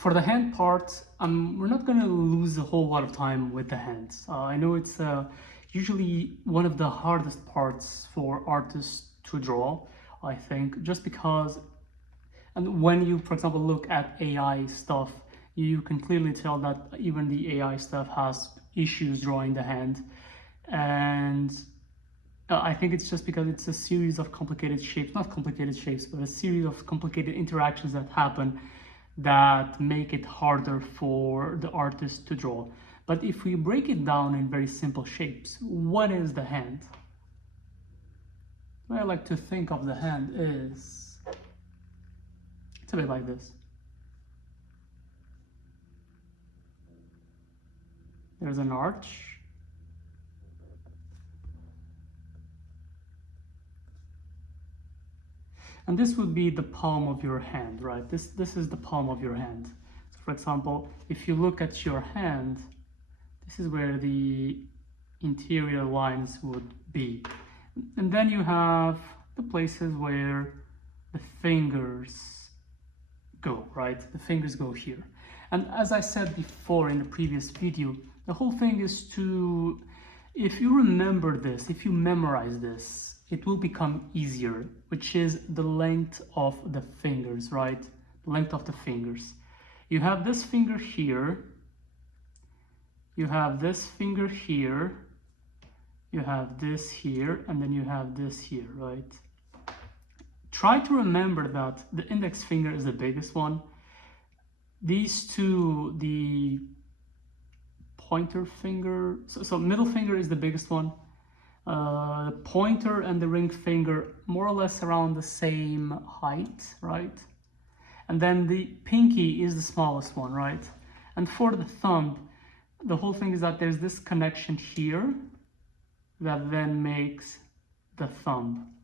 For the hand part, we're not going to lose a whole lot of time with the hands. I know it's usually one of the hardest parts for artists to draw, I think, just because, and when you, for example, look at AI stuff, you can clearly tell that even the AI stuff has issues drawing the hand. And I think it's just because it's a series of complicated shapes, not complicated shapes, but a series of complicated interactions that happen that make it harder for the artist to draw. But if we break it down in very simple shapes, what is the hand? The way I like to think of the hand is, it's a bit like this. There's an arch. And this would be the palm of your hand, right? This is the palm of your hand. So for example, if you look at your hand, this is where the interior lines would be. And then you have the places where the fingers go, right? The fingers go here. And as I said before in the previous video, the whole thing is to, if you remember this, if you memorize this, it will become easier, which is the length of the fingers, right? The length of the fingers. You have this finger here, you have this finger here, you have this here, and then you have this here, right? Try to remember that the index finger is the biggest one. These two, the pointer finger, so middle finger is the biggest one. The pointer and the ring finger more or less around the same height, right? And then the pinky is the smallest one, right? And for the thumb, the whole thing is that there's this connection here that then makes the thumb.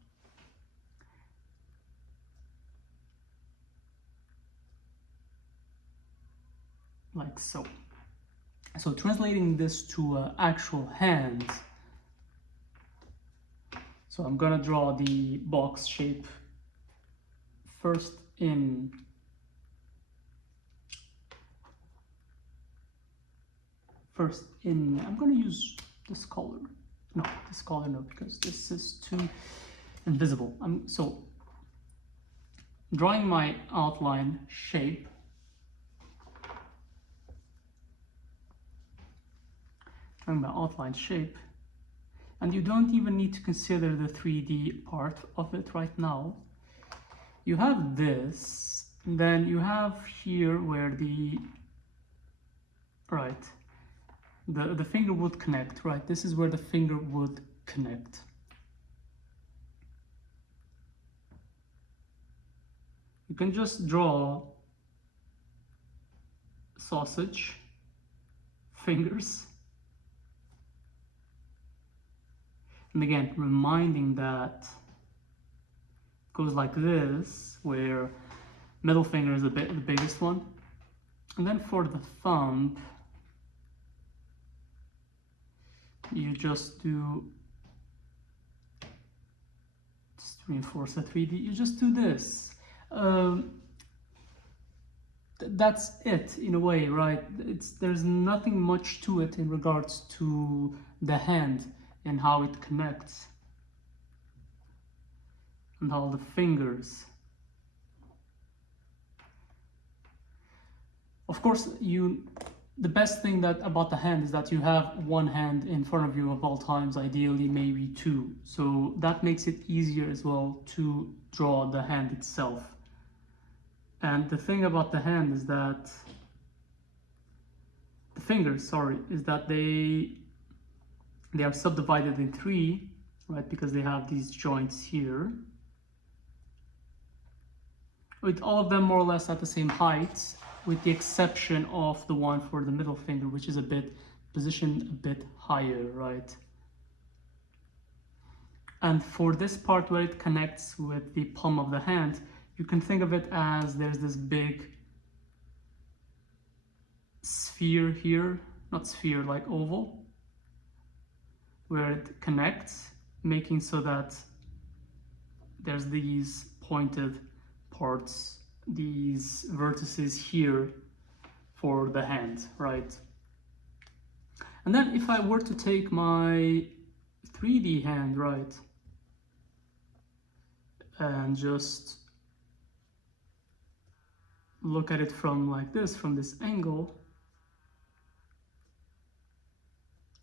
Like so. So translating this to actual hands, so I'm gonna draw the box shape first in I'm gonna use this color. No, this color no, because this is too invisible. So drawing my outline shape. Drawing my outline shape. And you don't even need to consider the 3D part of it right now. You have this, and then you have here where the, right, the finger would connect, right? This is where the finger would connect. You can just draw sausage fingers. And again, reminding that it goes like this, where middle finger is the biggest one. And then for the thumb, you just do, just to reinforce the 3D, you just do this. That's it in a way, right? There's nothing much to it in regards to the hand and how it connects and all the fingers. Of course, the best thing about the hand is that you have one hand in front of you at all times, ideally maybe two. So that makes it easier as well to draw the hand itself. And the thing about the hand is that, the fingers, sorry, is that they are subdivided in three, right? Because they have these joints here, with all of them more or less at the same height, with the exception of the one for the middle finger, which is positioned a bit higher, right? And for this part where it connects with the palm of the hand, you can think of it as there's this big sphere here, not sphere, like oval, where it connects, making so that there's these pointed parts, these vertices here for the hand, right? And then if I were to take my 3D hand, right, and just look at it from like this, from this angle,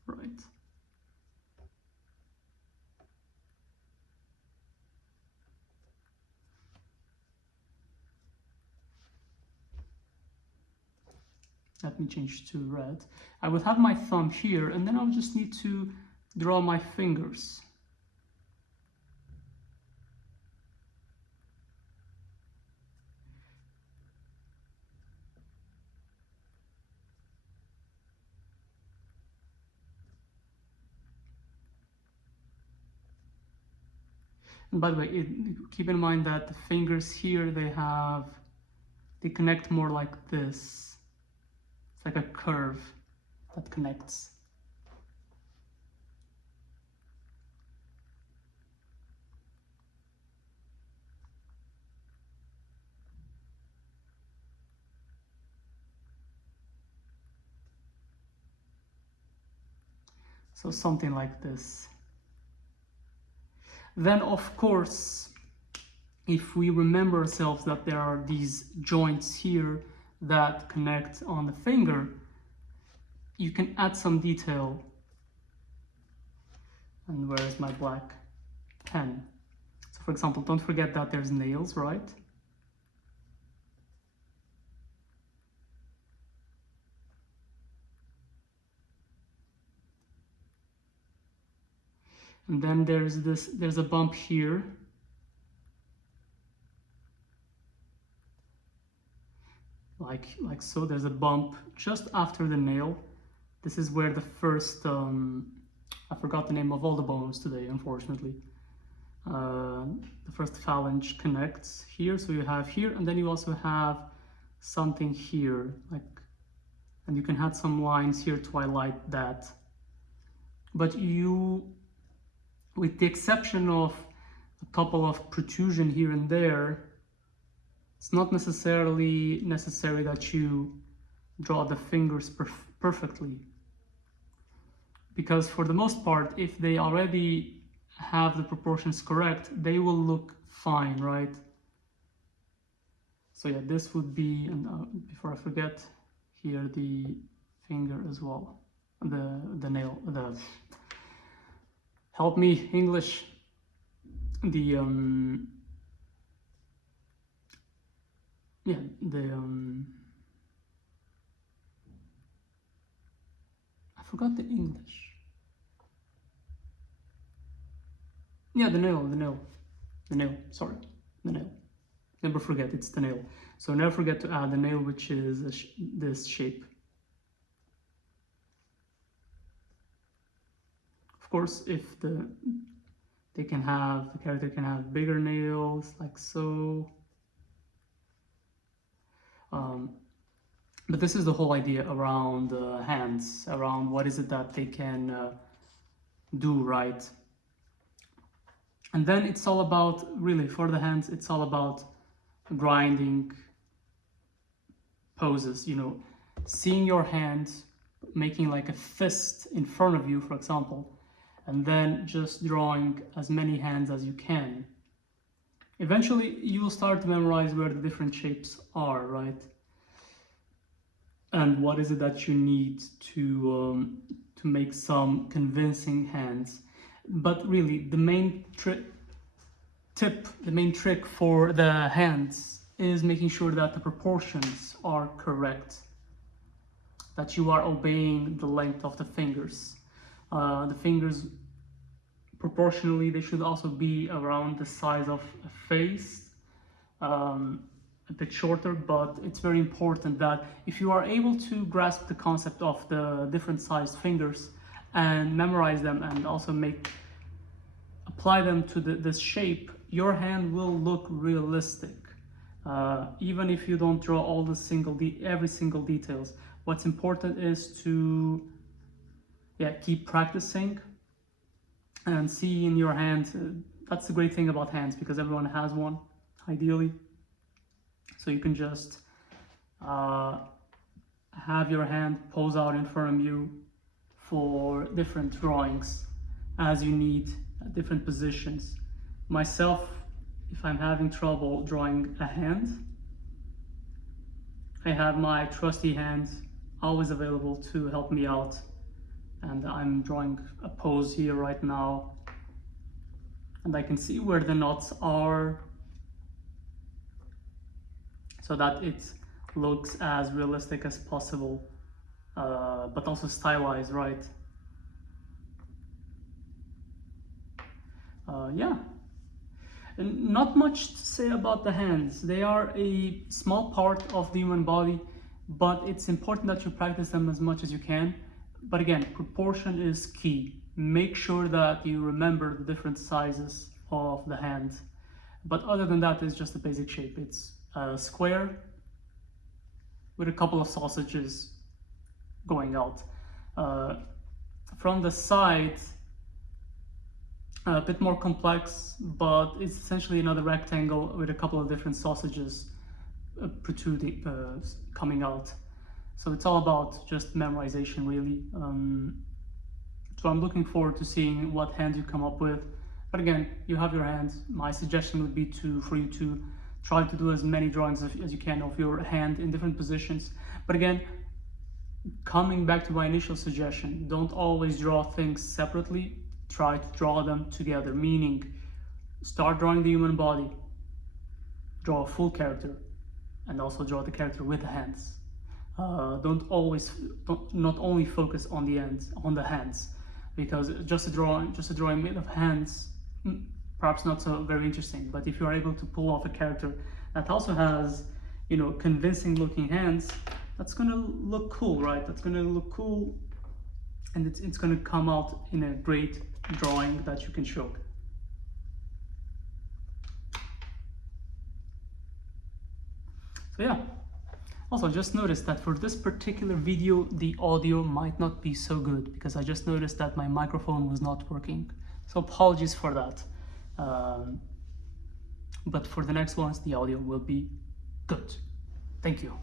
right? Let me change to red. I would have my thumb here, and then I'll just need to draw my fingers. And by the way, keep in mind that the fingers here, they connect more like this. It's like a curve that connects. So something like this. Then of course, if we remember ourselves that there are these joints here that connect on the finger, you can add some detail. And where is my black pen? So for example, don't forget that there's nails, right? And then there's a bump here. Like so, there's a bump just after the nail. This is where the first, I forgot the name of all the bones today, unfortunately. The first phalange connects here, so you have here, and then you also have something here, and you can add some lines here to highlight that. But with the exception of a couple of protrusion here and there, it's not necessarily necessary that you draw the fingers perfectly. Because for the most part, if they already have the proportions correct, they will look fine, right? So yeah, this would be, and before I forget, here the finger as well, the nail, help me, English, I forgot the English. Yeah, the nail, sorry, the nail. Never forget, it's the nail. So never forget to add the nail, which is this shape. Of course, if the character can have bigger nails, like so. But this is the whole idea around hands, around what is it that they can do, right? And then it's all about, really, for the hands, it's all about grinding poses, seeing your hand, making like a fist in front of you, for example, and then just drawing as many hands as you can. Eventually, you will start to memorize where the different shapes are, right? And what is it that you need to make some convincing hands. But really, the main trick for the hands is making sure that the proportions are correct, that you are obeying the length of the fingers. The fingers, proportionally, they should also be around the size of a face, a bit shorter, but it's very important that if you are able to grasp the concept of the different sized fingers and memorize them and also apply them to this shape, your hand will look realistic. Even if you don't draw all the every single details. What's important is to keep practicing and see in your hand. That's the great thing about hands, because everyone has one, ideally. So you can just have your hand pose out in front of you for different drawings as you need at different positions. Myself, if I'm having trouble drawing a hand, I have my trusty hand always available to help me out, and I'm drawing a pose here right now, and I can see where the knots are so that it looks as realistic as possible, but also stylized, right? Yeah, and not much to say about the hands. They are a small part of the human body, but it's important that you practice them as much as you can. But again, proportion is key. Make sure that you remember the different sizes of the hand. But other than that, it's just a basic shape. It's a square with a couple of sausages going out. From the side, a bit more complex, but it's essentially another rectangle with a couple of different sausages protruding, coming out. So it's all about just memorization, really. So I'm looking forward to seeing what hand you come up with. But again, you have your hands. My suggestion would be for you to try to do as many drawings as you can of your hand in different positions. But again, coming back to my initial suggestion, don't always draw things separately. Try to draw them together, meaning start drawing the human body, draw a full character, and also draw the character with the hands. Don't not only focus on the hands, because just a drawing made of hands, perhaps not so very interesting. But if you are able to pull off a character that also has, you know, convincing looking hands, that's gonna look cool, right? That's gonna look cool, and it's gonna come out in a great drawing that you can show. So yeah, also just noticed that for this particular video the audio might not be so good, because I just noticed that my microphone was not working, so apologies for that. But for the next ones the audio will be good. Thank you.